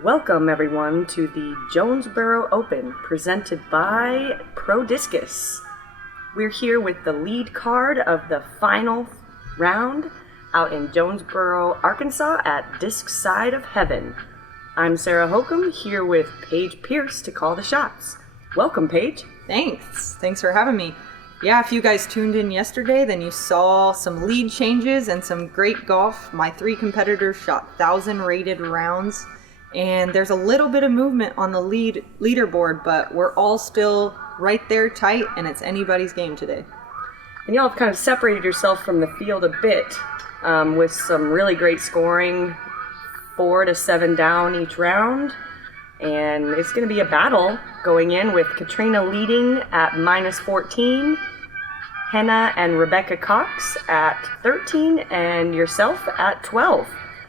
Welcome, everyone, to the Jonesboro Open, presented by Prodiscus. We're here with the lead card of the final round out in Jonesboro, Arkansas at Disc Side of Heaven. I'm Sarah Hokom, here with Paige Pierce to call the shots. Welcome, Paige. Thanks for having me. Yeah, if you guys tuned in yesterday, then you saw some lead changes and some great golf. My 3 competitors shot 1,000 rated rounds. And there's a little bit of movement on the leaderboard, but we're all still right there tight, and it's anybody's game today. And y'all have kind of separated yourself from the field a bit with some really great scoring, 4 to 7 down each round. And it's going to be a battle going in with Catrina leading at minus 14, Henna and Rebecca Cox at 13, and yourself at 12.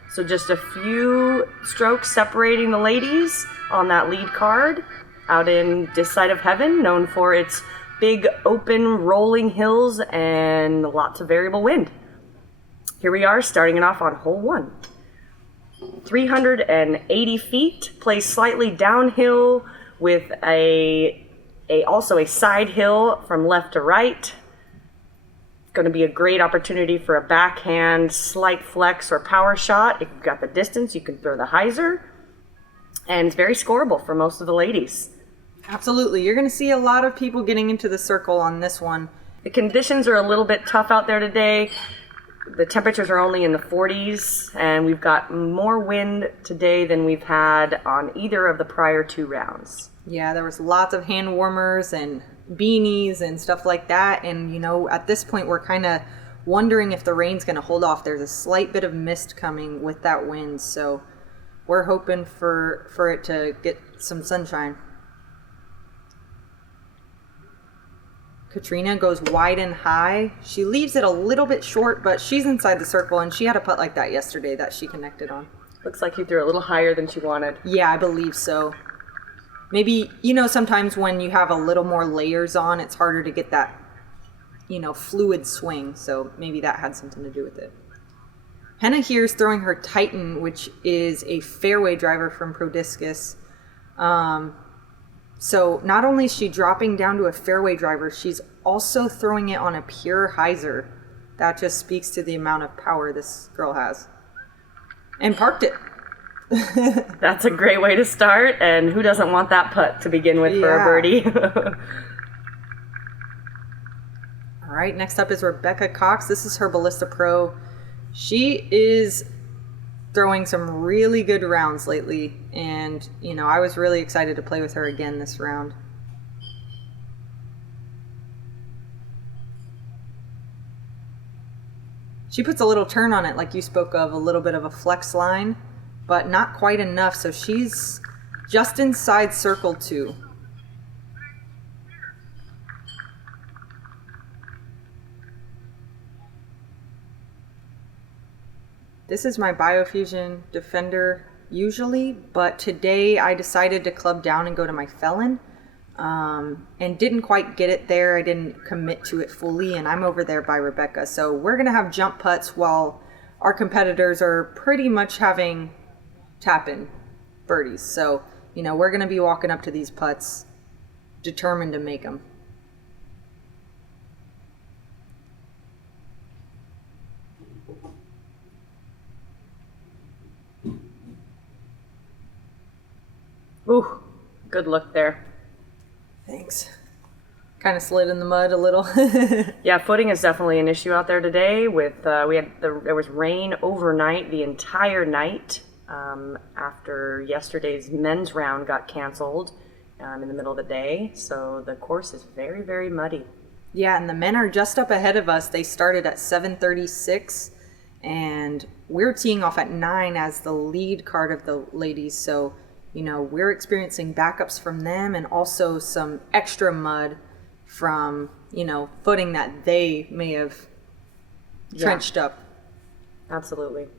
So just a few strokes separating the ladies on that lead card out in this side of heaven, known for its big open rolling hills and lots of variable wind. Here we are starting it off on hole 1. 380 feet, placed slightly downhill with also a side hill from left to right. Going to be a great opportunity for a backhand, slight flex, or power shot. If you've got the distance, you can throw the hyzer. And it's very scoreable for most of the ladies. Absolutely. You're going to see a lot of people getting into the circle on this one. The conditions are a little bit tough out there today. The temperatures are only in the 40s, and we've got more wind today than we've had on either of the prior 2 rounds. Yeah, there was lots of hand warmers and beanies and stuff like that, and at this point we're kind of wondering if the rain's going to hold off. There's a slight bit of mist coming with that wind, so we're hoping for it to get some sunshine. Catrina goes wide and high. She leaves it a little bit short, but she's inside the circle, and she had a putt like that yesterday that she connected on. Looks like you threw a little higher than she wanted. Yeah, I believe so. Maybe, sometimes when you have a little more layers on, it's harder to get that, fluid swing. So maybe that had something to do with it. Henna here is throwing her Titan, which is a fairway driver from Prodiscus. So not only is she dropping down to a fairway driver, she's also throwing it on a pure hyzer. That just speaks to the amount of power this girl has. And parked it. That's a great way to start, and who doesn't want that putt to begin with for a birdie? All right, next up is Rebecca Cox. This is her Ballista Pro. She is throwing some really good rounds lately, and I was really excited to play with her again this round. She puts a little turn on it, like you spoke of, a little bit of a flex line, but not quite enough, so she's just inside circle 2. This is my Biofusion Defender usually, but today I decided to club down and go to my Felon, and didn't quite get it there. I didn't commit to it fully, and I'm over there by Rebecca. So we're going to have jump putts while our competitors are pretty much having tap-in birdies. So, we're going to be walking up to these putts determined to make them. Ooh, good look there. Thanks. Kind of slid in the mud a little. Yeah, footing is definitely an issue out there today. With there was rain overnight, the entire night, after yesterday's men's round got canceled in the middle of the day. So the course is very, very muddy. Yeah, and the men are just up ahead of us. They started at 7:36, and we're teeing off at 9 as the lead card of the ladies. So, we're experiencing backups from them, and also some extra mud from, footing that they may have trenched up. Absolutely.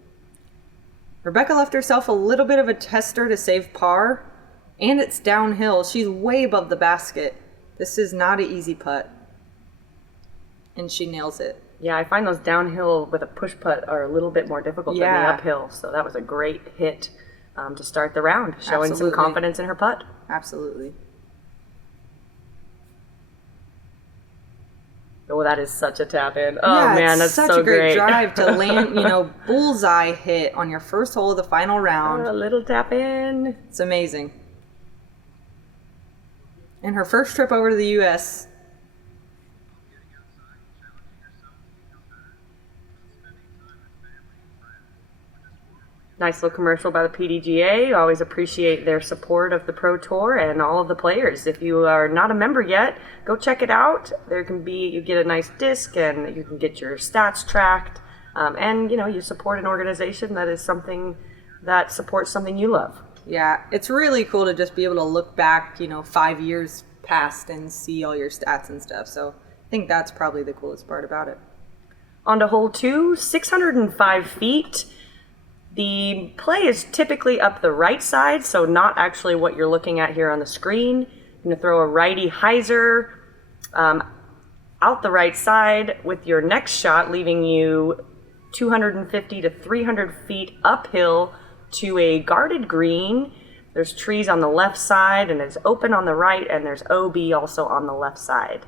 Rebecca left herself a little bit of a tester to save par, and it's downhill. She's way above the basket. This is not an easy putt, and she nails it. Yeah, I find those downhill with a push putt are a little bit more difficult than the uphill, so that was a great hit to start the round, showing Absolutely. some confidence in her putt. Absolutely. Oh, that is such a tap in. Oh Yeah, man, it's that's such so a great great. drive to land, bullseye hit on your first hole of the final round. A little tap in. It's amazing. And her first trip over to the U.S. Nice little commercial by the PDGA. Always appreciate their support of the Pro Tour and all of the players. If you are not a member yet, go check it out. You get a nice disc and you can get your stats tracked. And you support an organization that is something that supports something you love. Yeah, it's really cool to just be able to look back, 5 years past and see all your stats and stuff. So I think that's probably the coolest part about it. On to hole 2, 605 feet. The play is typically up the right side, so not actually what you're looking at here on the screen. You're going to throw a righty hyzer out the right side with your next shot, leaving you 250 to 300 feet uphill to a guarded green. There's trees on the left side, and it's open on the right, and there's OB also on the left side.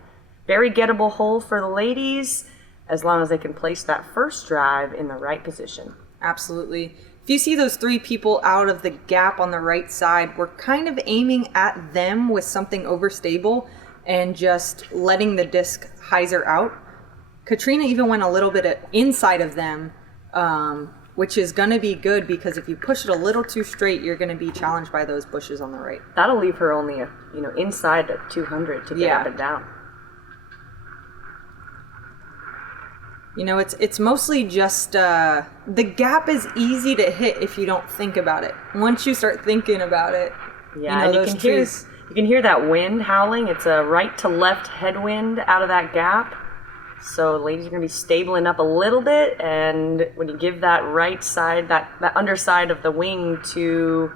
Very gettable hole for the ladies, as long as they can place that first drive in the right position. Absolutely. If you see those 3 people out of the gap on the right side, we're kind of aiming at them with something overstable and just letting the disc hyzer out. Catrina even went a little bit inside of them, which is going to be good because if you push it a little too straight, you're going to be challenged by those bushes on the right. That'll leave her only inside of 200 to get up and down. It's mostly just the gap is easy to hit if you don't think about it. Once you start thinking about it, and those trees. You can hear that wind howling. It's a right to left headwind out of that gap. So ladies are going to be stabling up a little bit, and when you give that right side, that underside of the wing to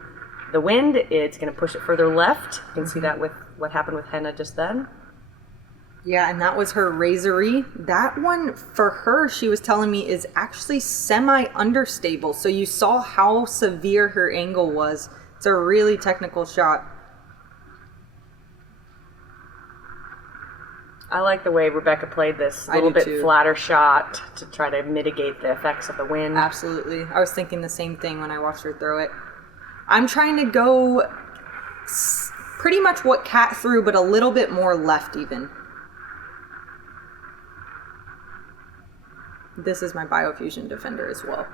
the wind, it's going to push it further left. You can see that with what happened with Henna just then. Yeah, and that was her razory. That one, for her, she was telling me, is actually semi-understable. So you saw how severe her angle was. It's a really technical shot. I like the way Rebecca played this a little bit flatter shot to try to mitigate the effects of the wind. Absolutely. I was thinking the same thing when I watched her throw it. I'm trying to go pretty much what Kat threw, but a little bit more left even. This is my Biofusion Defender as well.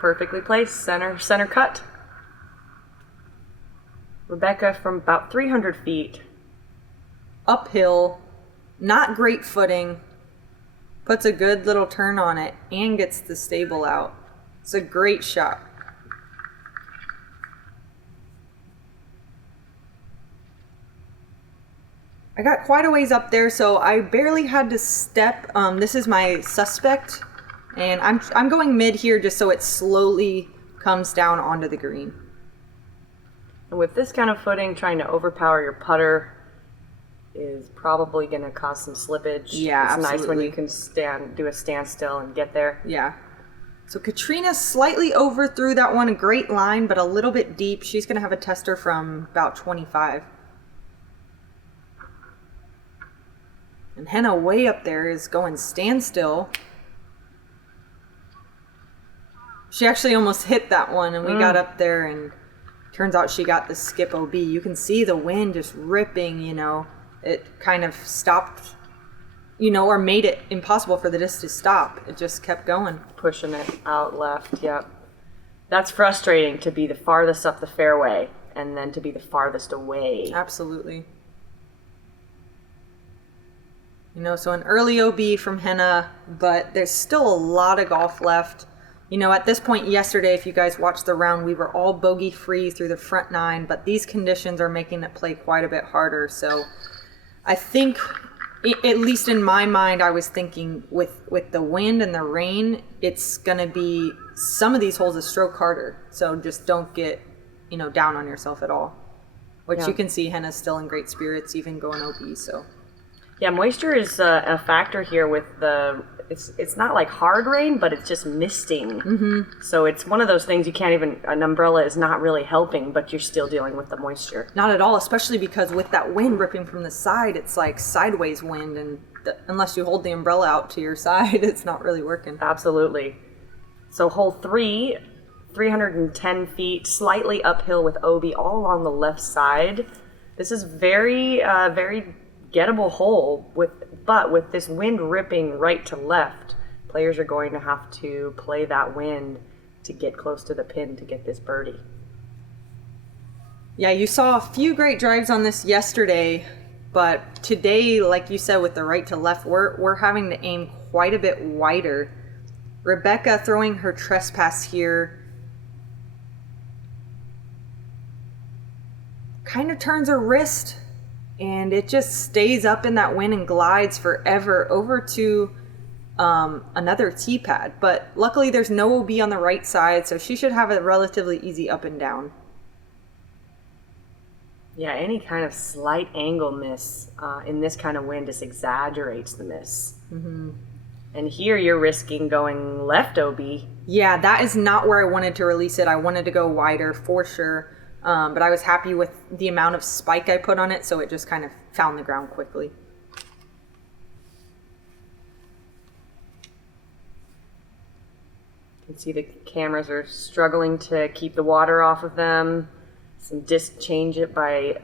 Perfectly placed, center cut. Rebecca from about 300 feet. Uphill, not great footing, puts a good little turn on it and gets the stable out. It's a great shot. I got quite a ways up there, so I barely had to step. This is my suspect, and I'm going mid here just so it slowly comes down onto the green. And with this kind of footing, trying to overpower your putter is probably going to cause some slippage. Yeah, it's absolutely. nice when you can do a standstill and get there. Yeah. So Catrina slightly overthrew that one, a great line, but a little bit deep. She's going to have a tester from about 25. And Henna way up there is going standstill. She actually almost hit that one, and we got up there, and turns out she got the skip OB. You can see the wind just ripping, It kind of stopped, or made it impossible for the disc to stop. It just kept going. Pushing it out left, yep. That's frustrating to be the farthest up the fairway and then to be the farthest away. Absolutely. So an early OB from Henna, but there's still a lot of golf left. At this point yesterday, if you guys watched the round, we were all bogey free through the front 9, but these conditions are making it play quite a bit harder. So I think, at least in my mind, I was thinking with the wind and the rain, it's going to be some of these holes a stroke harder. So just don't get, down on yourself at all. Which you can see Henna's still in great spirits, even going OB, so... Yeah, moisture is a factor here with it's not like hard rain, but it's just misting. Mm-hmm. So it's one of those things you can't even, an umbrella is not really helping, but you're still dealing with the moisture. Not at all, especially because with that wind ripping from the side, it's like sideways wind, and unless you hold the umbrella out to your side, it's not really working. Absolutely. So hole 3, 310 feet, slightly uphill with OB all along the left side. This is very gettable hole, but with this wind ripping right to left, players are going to have to play that wind to get close to the pin to get this birdie. Yeah, you saw a few great drives on this yesterday, but today, like you said, with the right to left, we're having to aim quite a bit wider. Rebecca throwing her trespass here kind of turns her wrist, and it just stays up in that wind and glides forever over to another tee pad. But luckily there's no OB on the right side, so she should have a relatively easy up and down. Yeah, any kind of slight angle miss in this kind of wind just exaggerates the miss. Mm-hmm. And here you're risking going left OB. Yeah, that is not where I wanted to release it. I wanted to go wider for sure. But I was happy with the amount of spike I put on it, so it just kind of found the ground quickly. You can see the cameras are struggling to keep the water off of them. Some disc change it by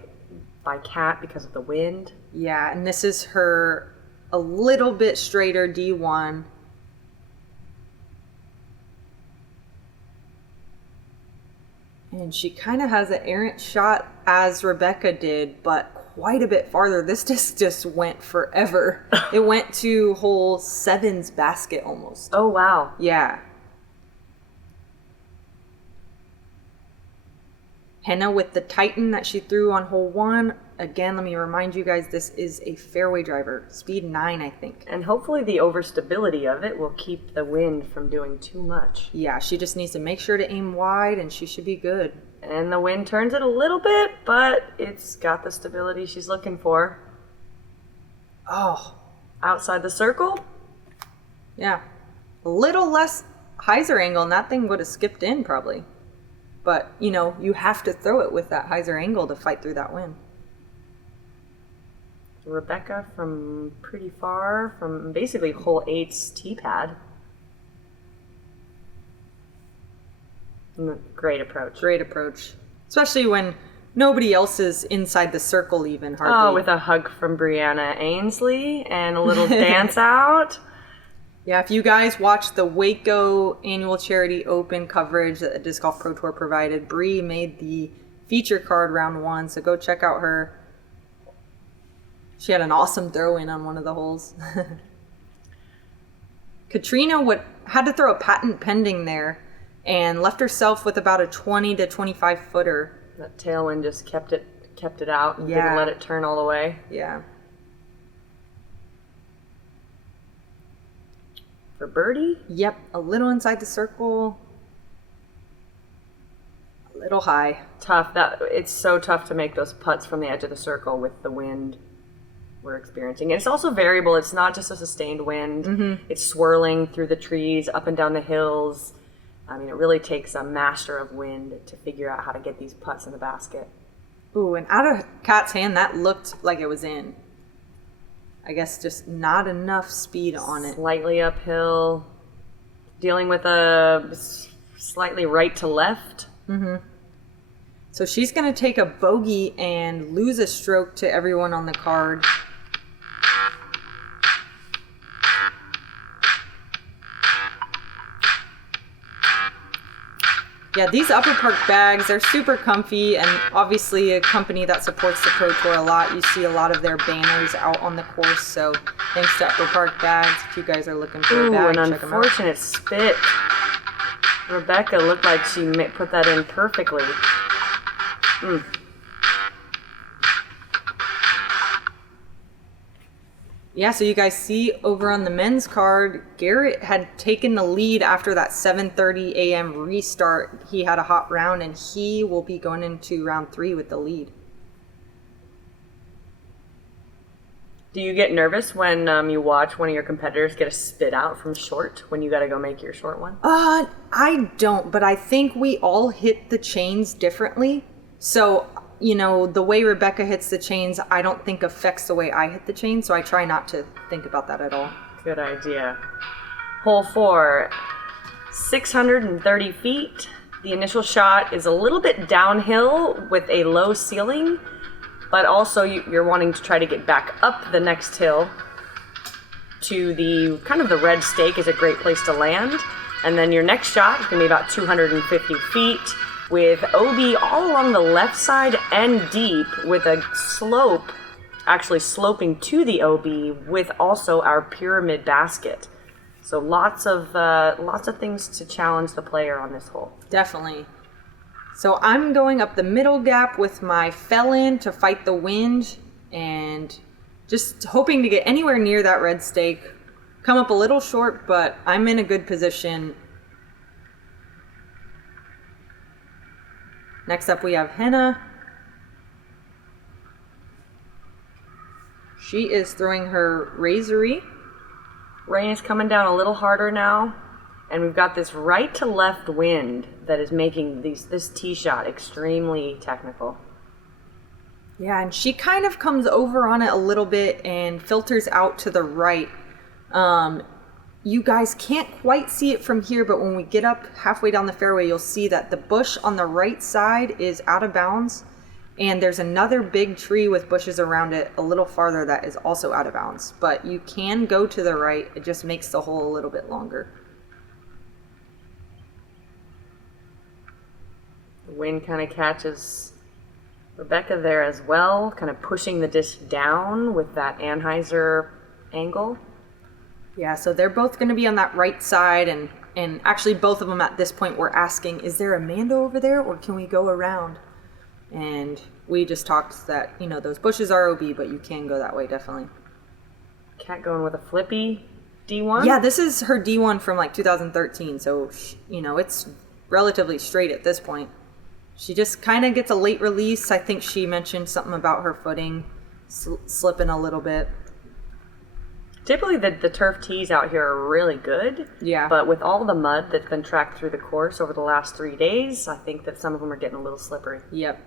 Cat because of the wind. Yeah, and this is her a little bit straighter D1. And she kind of has an errant shot as Rebecca did, but quite a bit farther. This disc just went forever. It went to hole 7's basket almost. Oh, wow. Yeah. Henna with the Titan that she threw on hole 1. Again, let me remind you guys, this is a fairway driver. Speed 9, I think. And hopefully the overstability of it will keep the wind from doing too much. Yeah, she just needs to make sure to aim wide, and she should be good. And the wind turns it a little bit, but it's got the stability she's looking for. Oh. Outside the circle? Yeah. A little less hyzer angle, and that thing would have skipped in probably. But, you know, you have to throw it with that hyzer angle to fight through that wind. Rebecca from pretty far, from basically hole 8's tee pad. Great approach. Great approach. Especially when nobody else is inside the circle even, hardly. Oh, with a hug from Brianna Ainsley and a little dance out. Yeah, if you guys watched the Waco Annual Charity Open coverage that the Disc Golf Pro Tour provided, Bree made the feature card round 1, so go check out her. She had an awesome throw-in on one of the holes. Catrina had to throw a patent pending there and left herself with about a 20 to 25 footer. That tailwind just kept it out and didn't let it turn all the way. Yeah. For birdie? Yep, a little inside the circle. A little high. Tough. It's so tough to make those putts from the edge of the circle with the wind we're experiencing. And it's also variable. It's not just a sustained wind. Mm-hmm. It's swirling through the trees, up and down the hills. I mean, it really takes a master of wind to figure out how to get these putts in the basket. Ooh, and out of Kat's hand, that looked like it was in. I guess just not enough speed on it. Slightly uphill. Dealing with a slightly right to left. Mm-hmm. So she's going to take a bogey and lose a stroke to everyone on the card. Yeah, these Upper Park bags, they're super comfy, and obviously a company that supports the Pro Tour a lot. You see a lot of their banners out on the course, so thanks to Upper Park bags. If you guys are looking for a bag, an check them out. unfortunate spit. Rebecca looked like she put that in perfectly. Yeah, so you guys see over on the men's card, Garrett had taken the lead after that 7:30 a.m. restart. He had a hot round, and he will be going into round 3 with the lead. Do you get nervous when you watch one of your competitors get a spit out from short when you got to go make your short one? I don't, but I think we all hit the chains differently. So, the way Rebecca hits the chains, I don't think affects the way I hit the chains. So I try not to think about that at all. Good idea. Hole 4, 630 feet. The initial shot is a little bit downhill with a low ceiling, but also you're wanting to try to get back up the next hill to the red stake is a great place to land. And then your next shot is going to be about 250 feet with OB all along the left side and deep with a slope, actually sloping to the OB with also our pyramid basket. So lots of things to challenge the player on this hole. Definitely. So I'm going up the middle gap with my felon to fight the wind and just hoping to get anywhere near that red stake. Come up a little short, but I'm in a good position. Next up we have Henna. She is throwing her razory. Rain is coming down a little harder now, and we've got this right to left wind that is making this tee shot extremely technical. Yeah, and she kind of comes over on it a little bit and filters out to the right. You guys can't quite see it from here, but when we get up halfway down the fairway, you'll see that the bush on the right side is out of bounds, and there's another big tree with bushes around it a little farther that is also out of bounds. But you can go to the right. It just makes the hole a little bit longer. The wind kind of catches Rebecca there as well, kind of pushing the disc down with that Anheuser angle. Yeah, so they're both going to be on that right side, and actually both of them at this point were asking, is there a Mando over there, or can we go around? And we just talked that, those bushes are OB, but you can go that way, definitely. Cat going with a flippy D1? Yeah, this is her D1 from like 2013, so, it's relatively straight at this point. She just kind of gets a late release. I think she mentioned something about her footing slipping a little bit. Typically, the turf tees out here are really good. Yeah. But with all the mud that's been tracked through the course over the last 3 days, I think that some of them are getting a little slippery. Yep.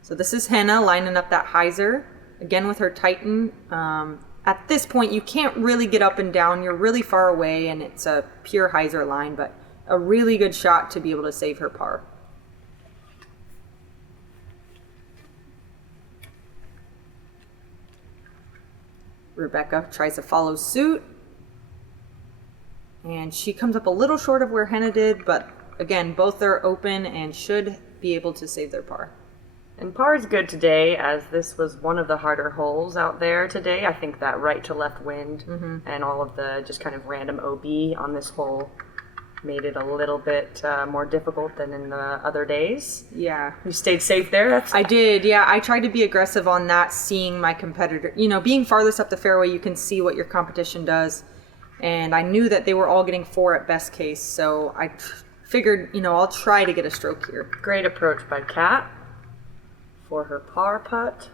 So this is Henna lining up that hyzer, again with her Titan. At this point, you can't really get up and down. You're really far away, and it's a pure hyzer line, but a really good shot to be able to save her par. Rebecca tries to follow suit, and she comes up a little short of where Henna did, but again, both are open and should be able to save their par. And par is good today, as this was one of the harder holes out there today. I think that right to left wind and all of the just kind of random OB on this hole made it a little bit more difficult than in the other days. Yeah. You stayed safe there? I did, yeah. I tried to be aggressive on that, seeing my competitor. Being farthest up the fairway, you can see what your competition does. And I knew that they were all getting 4 at best case, so I figured, I'll try to get a stroke here. Great approach by Kat for her par putt.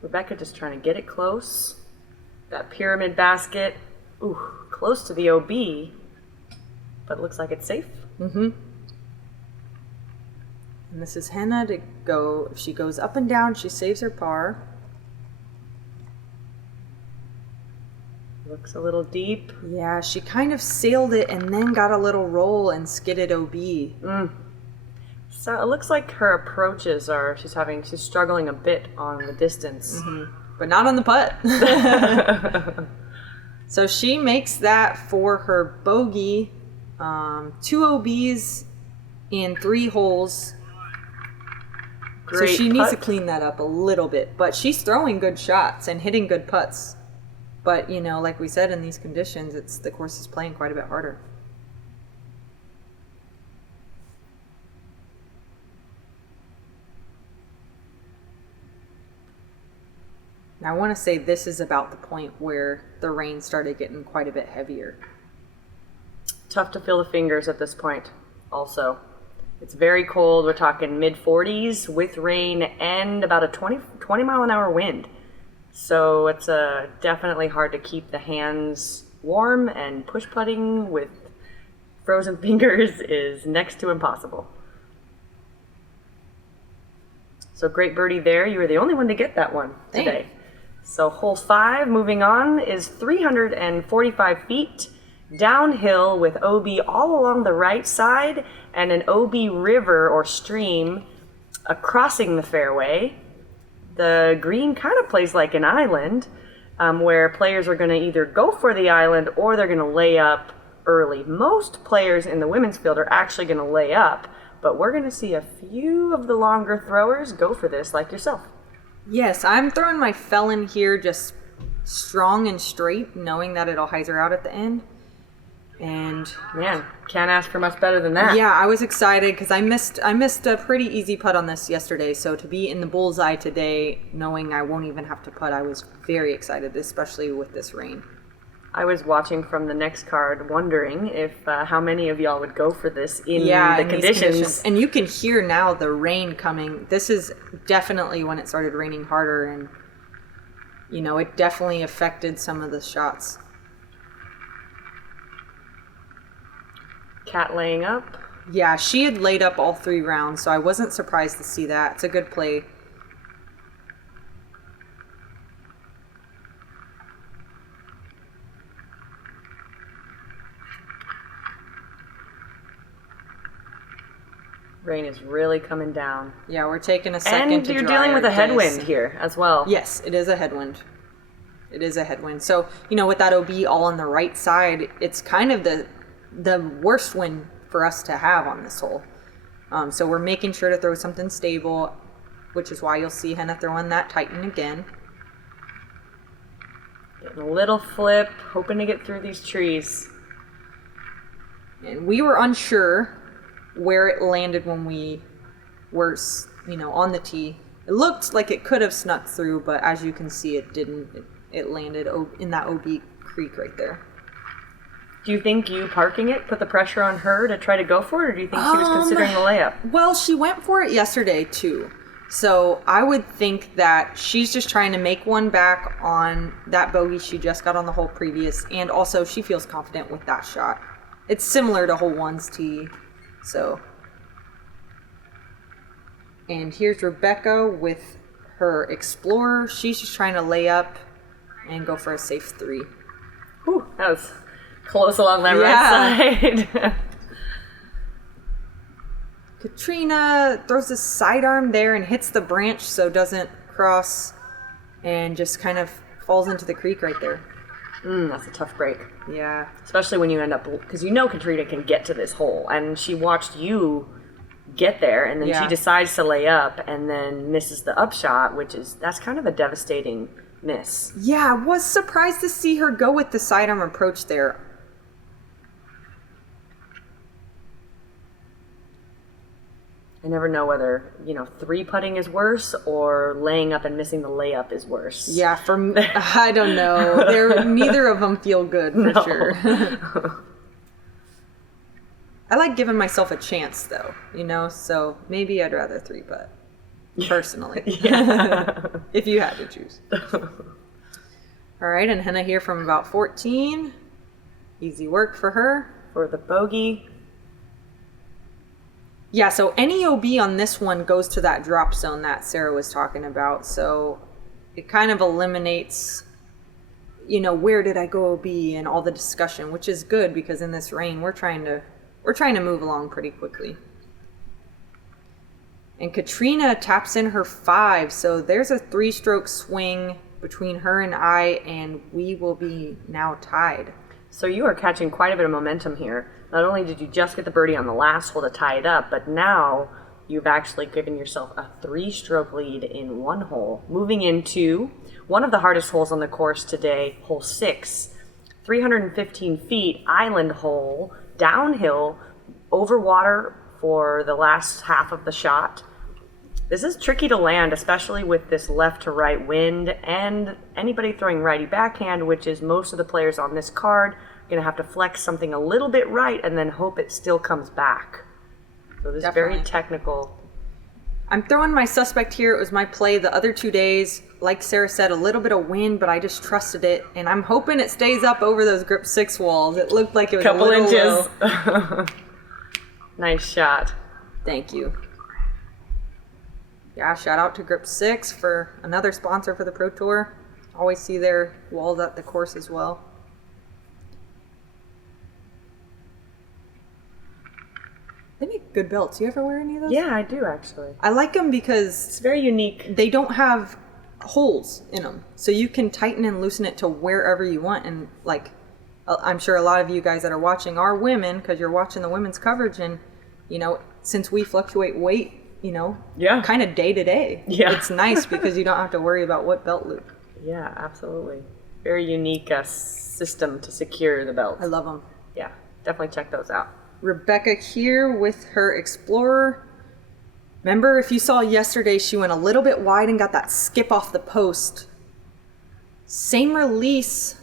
Rebecca just trying to get it close. That pyramid basket. Ooh, close to the OB, but it looks like it's safe. And this is Henna to go. If she goes up and down, she saves her par. Looks a little deep. Yeah, she kind of sailed it and then got a little roll and skidded OB. So it looks like her approaches she's struggling a bit on the distance. But not on the putt. So she makes that for her bogey. 2 OBs in 3 holes. Great so she needs to putt. clean that up a little bit. But she's throwing good shots and hitting good putts. But, like we said, in these conditions, the course is playing quite a bit harder. Now, I want to say this is about the point where the rain started getting quite a bit heavier. Tough to feel the fingers at this point also. It's very cold. We're talking mid-40s with rain and about a 20 mile an hour wind. So it's definitely hard to keep the hands warm, and push putting with frozen fingers is next to impossible. So great birdie there. You were the only one to get that one today. Thanks. So hole 5, moving on, is 345 feet downhill with OB all along the right side and an OB river or stream crossing the fairway. The green kind of plays like an island, where players are going to either go for the island or they're going to lay up early. Most players in the women's field are actually going to lay up, but we're going to see a few of the longer throwers go for this, like yourself. Yes, I'm throwing my felon here just strong and straight, knowing that it'll hyzer out at the end. And man, can't ask for much better than that. yeah, I was excited because I missed a pretty easy putt on this yesterday. So to be in the bullseye today, knowing I won't even have to putt, I was very excited, especially with this rain. I was watching from the next card, wondering if how many of y'all would go for this in the conditions. And you can hear now the rain coming. This is definitely when it started raining harder, and it definitely affected some of the shots. Cat laying up. Yeah, she had laid up all 3 rounds, so I wasn't surprised to see that. It's a good play. Rain is really coming down. Yeah, we're taking a second And to you're dry dealing with our a headwind days. here as well. Yes, it is a headwind. It is a headwind. So, with that OB all on the right side, it's kind of the worst wind for us to have on this hole. So we're making sure to throw something stable, which is why you'll see Henna throwing that Titan again. Getting a little flip, hoping to get through these trees. And we were unsure where it landed when we were, on the tee. It looked like it could have snuck through, but as you can see, it didn't. It landed in that OB creek right there. Do you think you parking it put the pressure on her to try to go for it, or do you think she was considering the layup? Well, she went for it yesterday too. So I would think that she's just trying to make one back on that bogey she just got on the hole previous, and also she feels confident with that shot. It's similar to hole 1's tee. So, and here's Rebecca with her Explorer. She's just trying to lay up and go for a safe 3. Whew, that was close along that right side. Catrina throws a sidearm there and hits the branch so it doesn't cross, and just kind of falls into the creek right there. That's a tough break. Yeah. Especially when you end up, because Catrina can get to this hole, and she watched you get there, and then she decides to lay up and then misses the upshot, that's kind of a devastating miss. Yeah, I was surprised to see her go with the sidearm approach there. I never know whether, 3-putting is worse or laying up and missing the layup is worse. Yeah, I don't know. Neither of them feel good for sure. I like giving myself a chance though, so maybe I'd rather 3-putt, personally. If you had to choose. All right, and Henna here from about 14. Easy work for her. For the bogey. Yeah, so any OB on this one goes to that drop zone that Sarah was talking about. So it kind of eliminates, where did I go OB and all the discussion, which is good because in this rain we're trying to move along pretty quickly. And Catrina taps in her 5, so there's a 3-stroke swing between her and we will be now tied. So you are catching quite a bit of momentum here. Not only did you just get the birdie on the last hole to tie it up, but now you've actually given yourself a 3-stroke lead in one hole. Moving into one of the hardest holes on the course today, hole 6, 315 feet, island hole, downhill, over water for the last half of the shot. This is tricky to land, especially with this left to right wind, and anybody throwing righty backhand, which is most of the players on this card, going to have to flex something a little bit right and then hope it still comes back. So this is very technical. I'm throwing my suspect here. It was my play the other 2 days. Like Sarah said, a little bit of wind, but I just trusted it. And I'm hoping it stays up over those grip 6 walls. It looked like it was Couple a little inches. low. Nice shot. Thank you. Yeah, shout out to Grip 6 for another sponsor for the Pro Tour. Always see their walls at the course as well. They make good belts. You ever wear any of those? Yeah, I do actually. I like them because It's very unique. they don't have holes in them. So you can tighten and loosen it to wherever you want. And like, I'm sure a lot of you guys that are watching are women because you're watching the women's coverage. And, you know, since we fluctuate weight, you know, Yeah. kind of day to day, Yeah. it's nice because you don't have to worry about what belt loop. Yeah, absolutely. Very unique system to secure the belt. I love them. Yeah, definitely check those out. Rebecca here with her Explorer. Remember, if you saw yesterday, she went a little bit wide and got that skip off the post. Same release,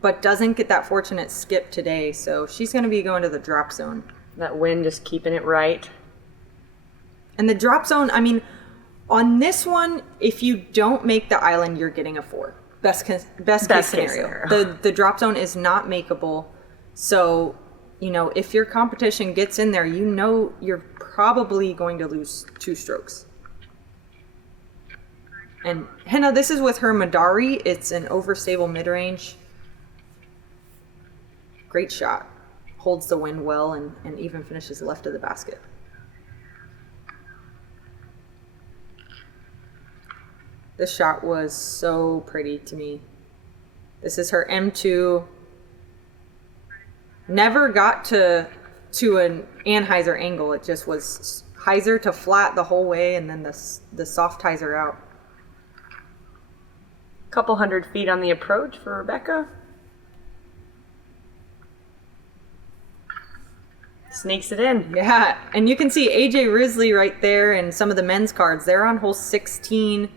but doesn't get that fortunate skip today. So she's going to be going to the drop zone. That wind just keeping it right. And the drop zone, I mean, on this one, if you don't make the island, you're getting a 4. Best case scenario. The drop zone is not makeable. So, you know, if your competition gets in there, you know you're probably going to lose 2 strokes. And Henna, this is with her Madari. It's an overstable mid-range. Great shot. Holds the wind well and even finishes left of the basket. This shot was so pretty to me. This is her M2. Never got to an anhyzer angle. It just was hyzer to flat the whole way, and then the soft hyzer out. Couple 100 feet on the approach for Rebecca. Sneaks it in. Yeah, and you can see AJ Risley right there and some of the men's cards. They're on hole 16.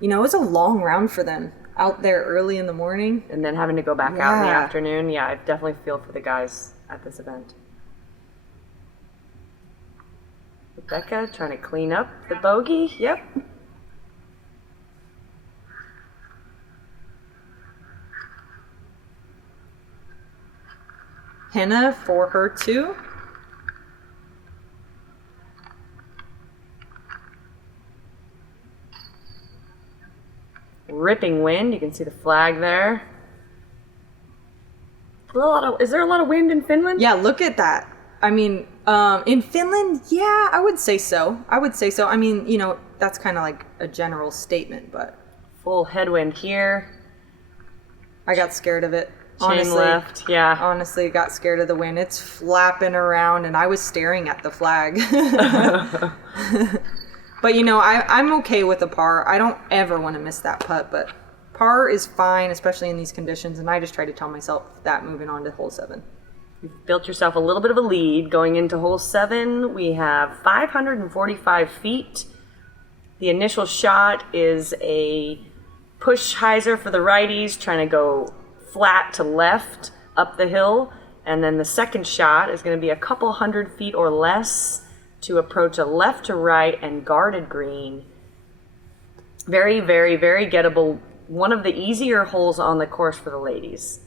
You know, it was a long round for them out there early in the morning. And then having to go back out in the Yeah. afternoon. Yeah, I definitely feel for the guys at this event. Rebecca trying to clean up the bogey. Yep. Henna for her too. Ripping wind. You can see the flag there. Is there a lot of wind in Finland? Yeah, look at that. I mean, in Finland, yeah, I would say so. I mean, you know, that's kind of like a general statement, but Full headwind here. I got scared of it. Chain left. Yeah. Honestly, got scared of the wind. It's flapping around, and I was staring at the flag. But, you know, I'm okay with a par. I don't ever want to miss that putt, but par is fine, especially in these conditions, and I just try to tell myself that moving on to hole 7. You've built yourself a little bit of a lead going into hole 7. We have 545 feet. The initial shot is a push hyzer for the righties, trying to go flat to left up the hill. And then the second shot is going to be a couple 100 feet or less to approach a left to right and guarded green. Very, very, very gettable. One of the easier holes on the course for the ladies.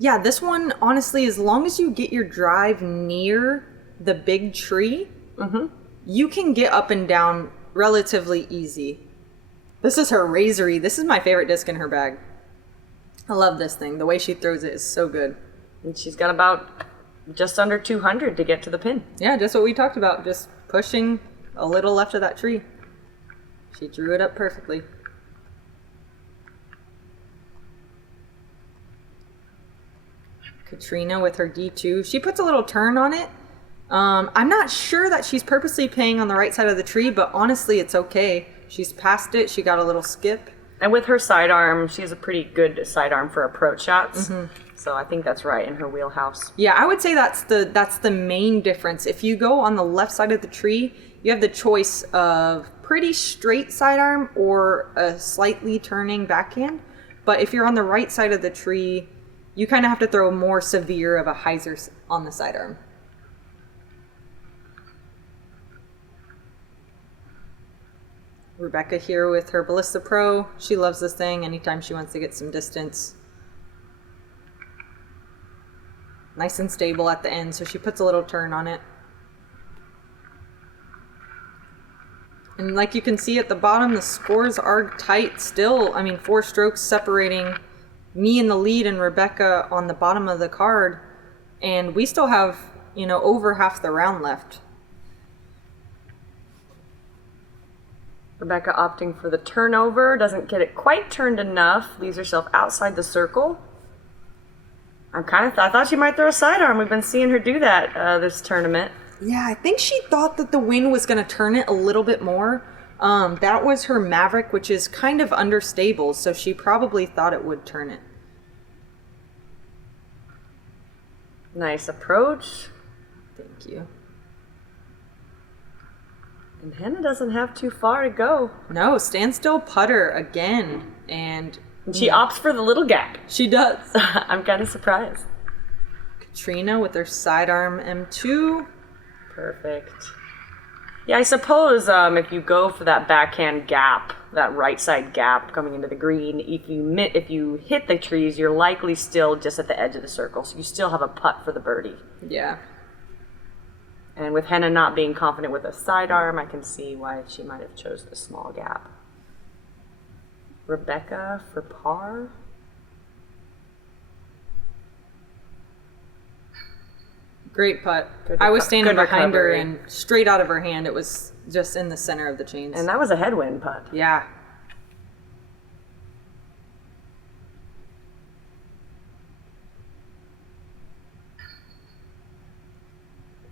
Yeah, this one, honestly, as long as you get your drive near the big tree, you can get up and down relatively easy. This is her Razory. This is my favorite disc in her bag. I love this thing. The way she throws it is so good. And she's got about just under 200 to get to the pin. Yeah, just what we talked about. Just pushing a little left of that tree. She drew it up perfectly. Catrina with her D2. She puts a little turn on it. I'm not sure that she's purposely playing on the right side of the tree, but honestly, it's okay. She's past it. She got a little skip. And with her sidearm, she has a pretty good sidearm for approach shots. So I think that's right in her wheelhouse. Yeah, I would say that's the main difference. If you go on the left side of the tree, you have the choice of pretty straight sidearm or a slightly turning backhand. But if you're on the right side of the tree, you kind of have to throw more severe of a hyzer on the sidearm. Rebecca here with her Ballista Pro. She loves this thing anytime she wants to get some distance. Nice and stable at the end, so she puts a little turn on it. And like you can see at the bottom, the scores are tight still. I mean, 4 strokes separating me in the lead and Rebecca on the bottom of the card. And we still have, you know, over half the round left. Rebecca opting for the turnover, doesn't get it quite turned enough, leaves herself outside the circle. I thought she might throw a sidearm. We've been seeing her do that this tournament. Yeah, I think she thought that the wind was going to turn it a little bit more. That was her Maverick, which is kind of understable, so she probably thought it would turn it. Nice approach. Thank you. And Henna doesn't have too far to go. No, standstill putter again. And she opts for the little gap. She does. I'm kind of surprised. Catrina with her sidearm M2. Perfect. Yeah, I suppose if you go for that backhand gap, that right side gap coming into the green, if you hit the trees, you're likely still just at the edge of the circle, so you still have a putt for the birdie. Yeah. And with Henna not being confident with a sidearm, I can see why she might have chose the small gap. Rebecca for par. Great putt. Good I was standing good behind her, recovery. and straight out of her hand, it was just in the center of the chains. And that was a headwind putt. Yeah.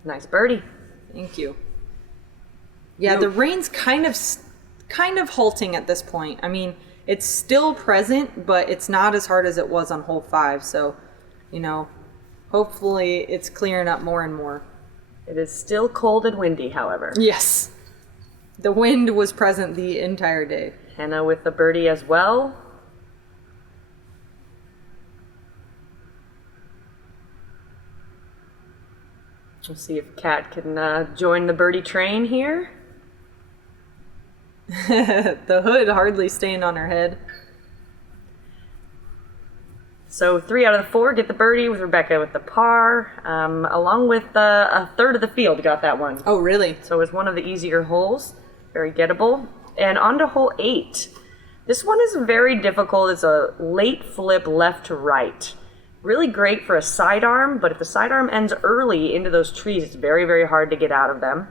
Nice birdie. Thank you. Yeah, the rain's kind of halting at this point. I mean, it's still present, but it's not as hard as it was on hole 5. So, you know, hopefully it's clearing up more and more. It is still cold and windy, however. Yes. The wind was present the entire day. Henna with the birdie as well. We'll see if Kat can join the birdie train here. The hood hardly staying on her head. So 3 out of the 4 get the birdie with Rebecca with the par, along with a third of the field got that one. Oh, really? So it was one of the easier holes, very gettable. And on to hole 8. This one is very difficult. It's a late flip left to right. Really great for a sidearm, but if the sidearm ends early into those trees, it's very, very hard to get out of them.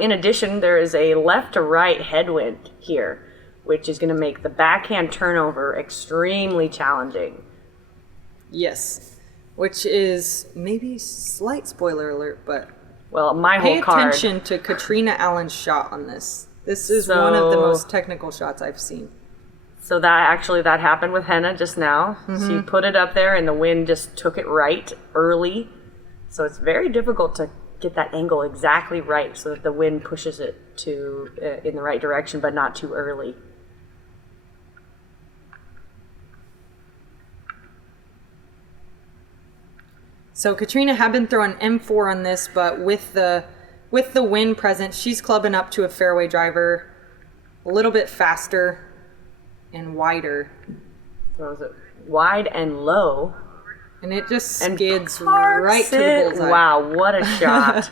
In addition, there is a left to right headwind here, which is going to make the backhand turnover extremely challenging. Yes. Which is maybe slight spoiler alert, but Well, my pay whole card. attention to Catrina Allen's shot on this. This is one of the most technical shots I've seen. So that happened with Henna just now. She put it up there and the wind just took it right early. So it's very difficult to get that angle exactly right so that the wind pushes it to in the right direction, but not too early. So Catrina had been throwing M4 on this, but with the wind present, she's clubbing up to a fairway driver a little bit faster and wider. So is it wide and low? And it just And skids parks right to it. the bullseye. Wow, what a shot.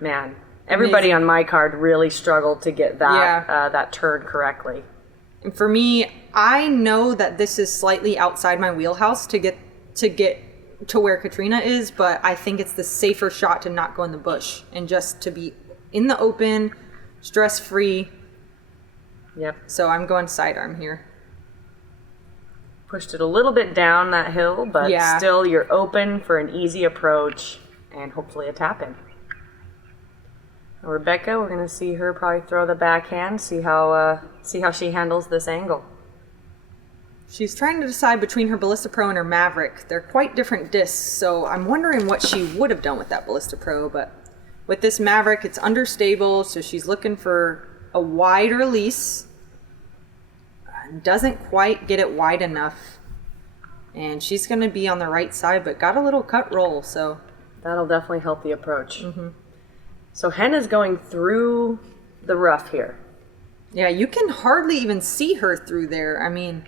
Man, everybody Amazing. on my card really struggled to get that Yeah. that turn correctly. And for me, I know that this is slightly outside my wheelhouse to get to where Catrina is, but I think it's the safer shot to not go in the bush and just to be in the open, stress-free. Yep. So I'm going sidearm here. Pushed it a little bit down that hill, but Yeah. still you're open for an easy approach and hopefully a tap-in. Rebecca, we're going to see her probably throw the backhand, see how she handles this angle. She's trying to decide between her Ballista Pro and her Maverick. They're quite different discs, so I'm wondering what she would have done with that Ballista Pro, but with this Maverick, it's understable, so she's looking for a wide release. Doesn't quite get it wide enough. And she's going to be on the right side, but got a little cut roll, so... That'll definitely help the approach. So Henna's going through the rough here. Yeah, you can hardly even see her through there. I mean,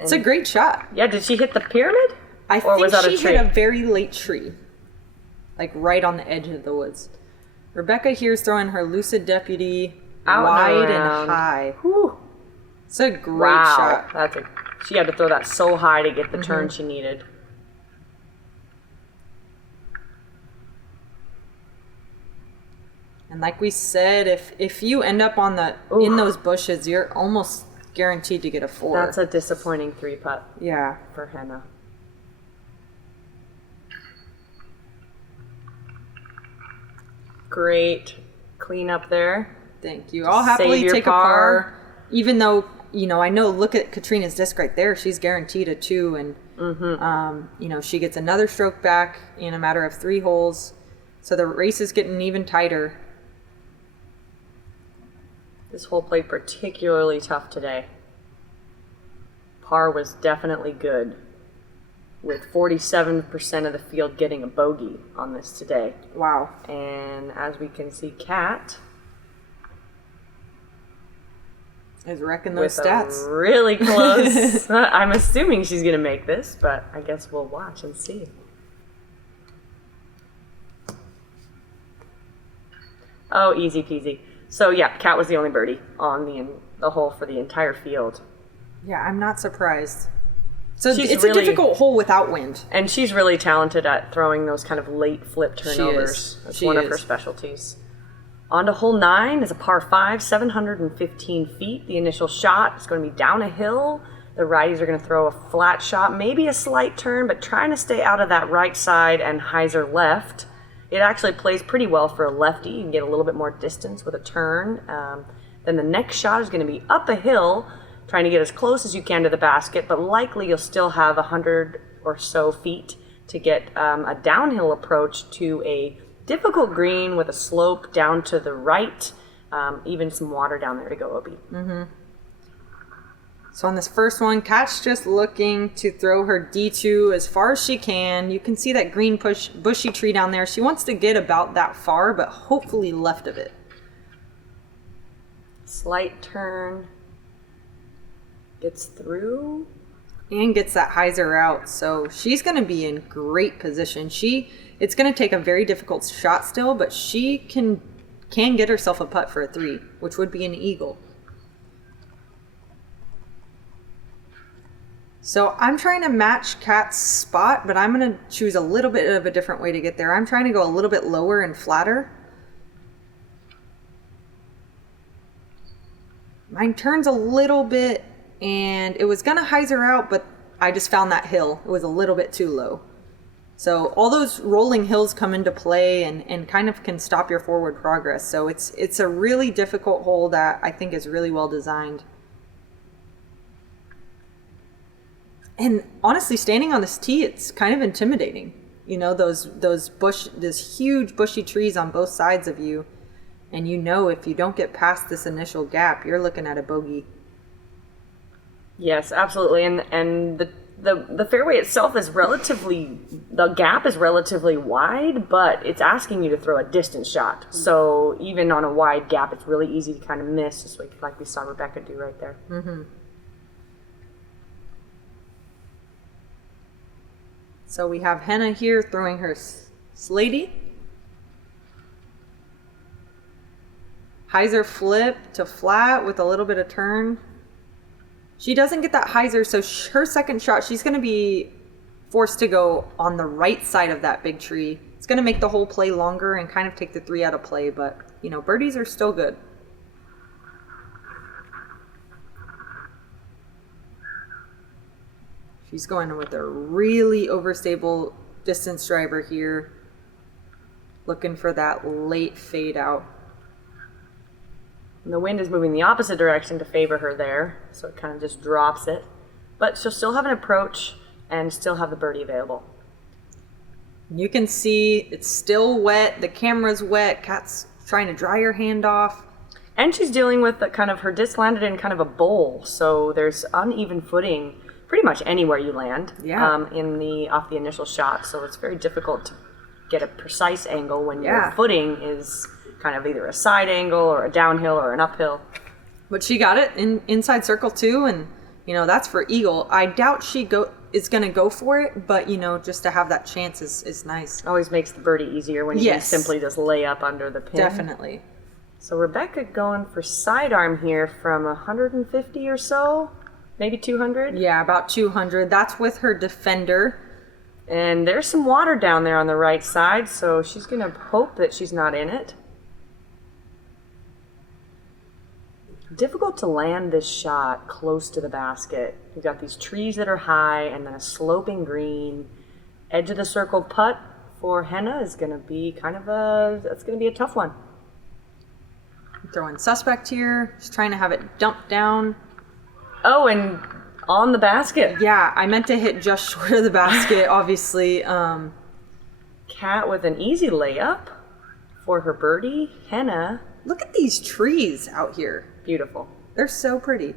it's a great shot. Yeah, did she hit the pyramid? I Or think was that a she tree? hit a very late tree. Like right on the edge of the woods. Rebecca here's throwing her lucid deputy Out wide around. and high. Whew. It's a great shot. She had to throw that so high to get the turn she needed. And like we said, if you end up on in those bushes, you're almost guaranteed to get a 4. That's a disappointing 3-putt Yeah. for Henna. Great cleanup there. Thank you. I'll happily Save your take a par, even though, I know, look at Catrina's disc right there. She's guaranteed a 2, and, she gets another stroke back in a matter of 3 holes. So the race is getting even tighter. This hole played particularly tough today. Par was definitely good, with 47% of the field getting a bogey on this today. Wow. And as we can see, Kat is wrecking those with stats. A really close. I'm assuming she's going to make this, but I guess we'll watch and see. Oh, easy peasy. So yeah, Kat was the only birdie on the hole for the entire field. Yeah, I'm not surprised. So it's really a difficult hole without wind. And she's really talented at throwing those kind of late flip turnovers. That's one of her specialties. On to hole 9 is a par 5, 715 feet. The initial shot is going to be down a hill. The righties are going to throw a flat shot, maybe a slight turn, but trying to stay out of that right side and hyzer left. It actually plays pretty well for a lefty. You can get a little bit more distance with a turn. Then the next shot is going to be up a hill, trying to get as close as you can to the basket, but likely you'll still have 100 or so feet to get a downhill approach to a difficult green with a slope down to the right, even some water down there to go, Opie. Mm-hmm. So on this first one, Kat's just looking to throw her D2 as far as she can. You can see that green bushy tree down there. She wants to get about that far, but hopefully left of it. Slight turn. Gets through. And gets that hyzer out. So she's going to be in great position. It's going to take a very difficult shot still, but she can get herself a putt for a 3, which would be an eagle. So I'm trying to match Kat's spot, but I'm going to choose a little bit of a different way to get there. I'm trying to go a little bit lower and flatter. Mine turns a little bit, and it was going to hyzer out, but I just found that hill. It was a little bit too low. So all those rolling hills come into play and kind of can stop your forward progress. So it's a really difficult hole that I think is really well designed. And honestly, standing on this tee, it's kind of intimidating. Those huge bushy trees on both sides of you. And if you don't get past this initial gap, you're looking at a bogey. Yes, absolutely. And the fairway itself is the gap is relatively wide, but it's asking you to throw a distance shot. So even on a wide gap, it's really easy to kind of miss, just like we saw Rebecca do right there. Mm-hmm. So we have Henna here throwing her slatey. Hyzer flip to flat with a little bit of turn. She doesn't get that hyzer, so her second shot, she's going to be forced to go on the right side of that big tree. It's going to make the whole play longer and kind of take the 3 out of play, but, birdies are still good. She's going with a really overstable distance driver here, looking for that late fade out. And the wind is moving the opposite direction to favor her there, so it kind of just drops it. But she'll still have an approach and still have the birdie available. You can see it's still wet. The camera's wet. Kat's trying to dry her hand off. And she's dealing with her disc landed in kind of a bowl, so there's uneven footing pretty much anywhere you land off the initial shot. So it's very difficult to get a precise angle when your footing is kind of either a side angle or a downhill or an uphill. But she got it inside circle 2, and that's for eagle. I doubt she is going to go for it, but just to have that chance is nice. Always makes the birdie easier when you can simply just lay up under the pin. Definitely. So Rebecca going for sidearm here from 150 or so, maybe 200. Yeah, about 200. That's with her defender. And there's some water down there on the right side, so she's going to hope that she's not in it. Difficult to land this shot close to the basket. You've got these trees that are high and then a sloping green. Edge of the circle putt for Henna is going to be that's going to be a tough one. Throwing suspect here. Just trying to have it dumped down. Oh, and on the basket. Yeah, I meant to hit just short of the basket, obviously. Kat with an easy layup for her birdie. Henna. Look at these trees out here. Beautiful. They're so pretty.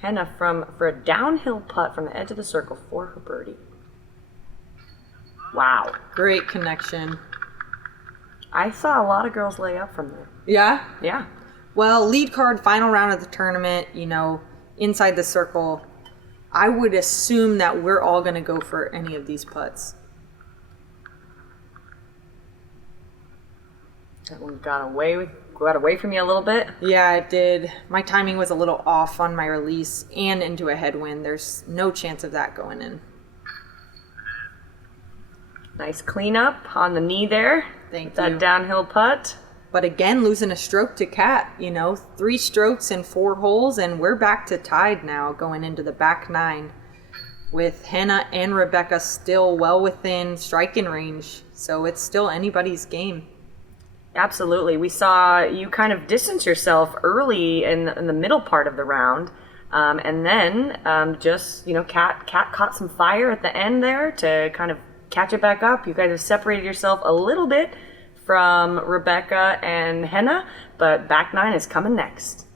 Henna for a downhill putt from the edge of the circle for her birdie. Wow. Great connection. I saw a lot of girls lay up from there. Yeah? Yeah. Well, lead card, final round of the tournament, inside the circle. I would assume that we're all going to go for any of these putts. That one got away from you a little bit. Yeah, it did. My timing was a little off on my release and into a headwind. There's no chance of that going in. Nice cleanup on the knee there. Thank you. That downhill putt. But again, losing a stroke to Kat, 3 strokes in 4 holes, and we're back to tied now going into the back 9 with Henna and Rebecca still well within striking range. So it's still anybody's game. Absolutely. We saw you kind of distance yourself early in the middle part of the round. And then Kat caught some fire at the end there to kind of catch it back up. You guys have separated yourself a little bit from Rebecca and Henna, but back 9 is coming next.